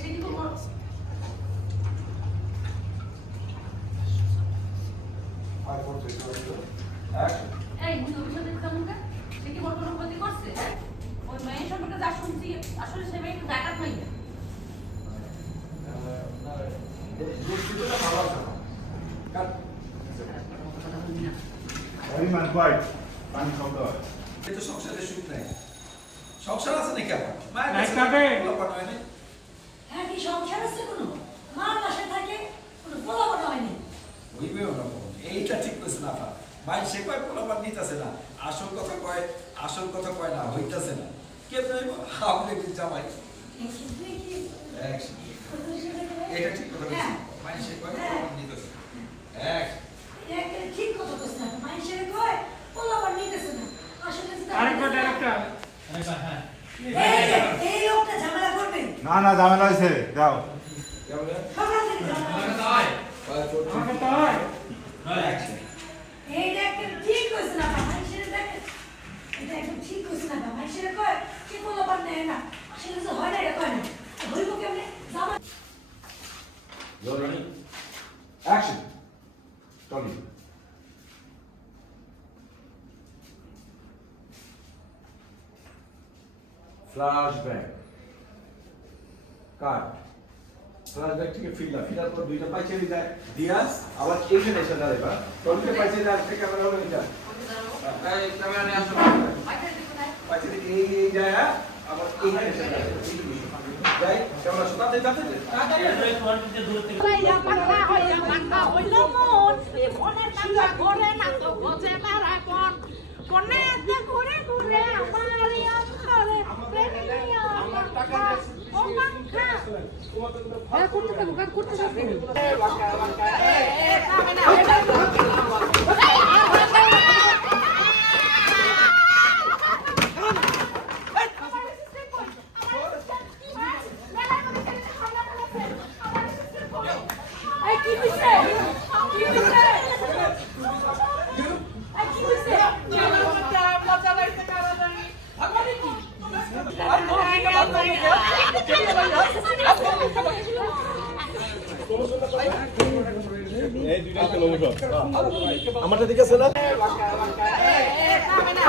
সে কি করবো? এই মুই অভিযোগ দেখতাম না, সে কি বড় কোনো ক্ষতি করছে? হ্যাঁ, ওই মেয়ের সম্পর্কে যা শুনছি আসলে সে মেয়ে একটু ডাকাত মাইয়া। সংসারের সুখ নাই, সংসার আছে নাকি আমার মায়ের হ্যাঁ কি সংসার আছে কোনো? মার বাসায় থাকে কোনো পোলাপান হয়নি। হইবেও না, এইটা ঠিক কইছে না আপা। মাই সে কয় পোলাপান নিতেছে না, আসল কথা কয় না, হইতাছে না। কেমনে হইব? আপনি কি জামাই এটা ঠিক কথা কইছে। মাই সে কয় পোলাপান নিতেছে এক ঠিক কথা কইছ না, মানুষের কয় পোলাপান নিতেছে না, আসলে আরেকটা ডাইরেক্টর এই লোকটা ঝামেলা করবে না না ঝামেলা হয়েছে যাও কেমন সকাল থেকে ঝামেলা আমাকে তো হয় এইটা একটা ঠিক কইছ না, মানুষের দেখে এটা একদম ঠিক কইছ না, মানুষের কয় কি পোলাপান নেয় না, আসলে তো হয় না, এটা কয় না, হইব কেমনে জামা Ready? Action. Tony. Flashback. Cut. Flashback থেকে ফিলার পর দুইটা পাইছে দিয়া আবার এইখানে এসে দাঁড়াইবা টনকে পাইছে যে আরেকটা ক্যামেরা হলো এটা এই ক্যামেরা নিয়ে আসো পাইছে এই যায় আবার এইখানে এসে দাঁড়াইবা যাই ক্যামেরা শোনাতে যাচ্ছে তাড়াতাড়ি হইয়া পাখা হইল মন এ মনের টাকা ঘরে না তো বোঝে না রাখন কোনেতে ঘুরে ঘুরে আমারই অন্তরে প্রেমিয়া পাখা ও পাখা এ করতে থাকো কাজ করতে থাকো এ বাঁকা বাঁকা এ কামে না আমারটা ঠিক আছে না এ কামে না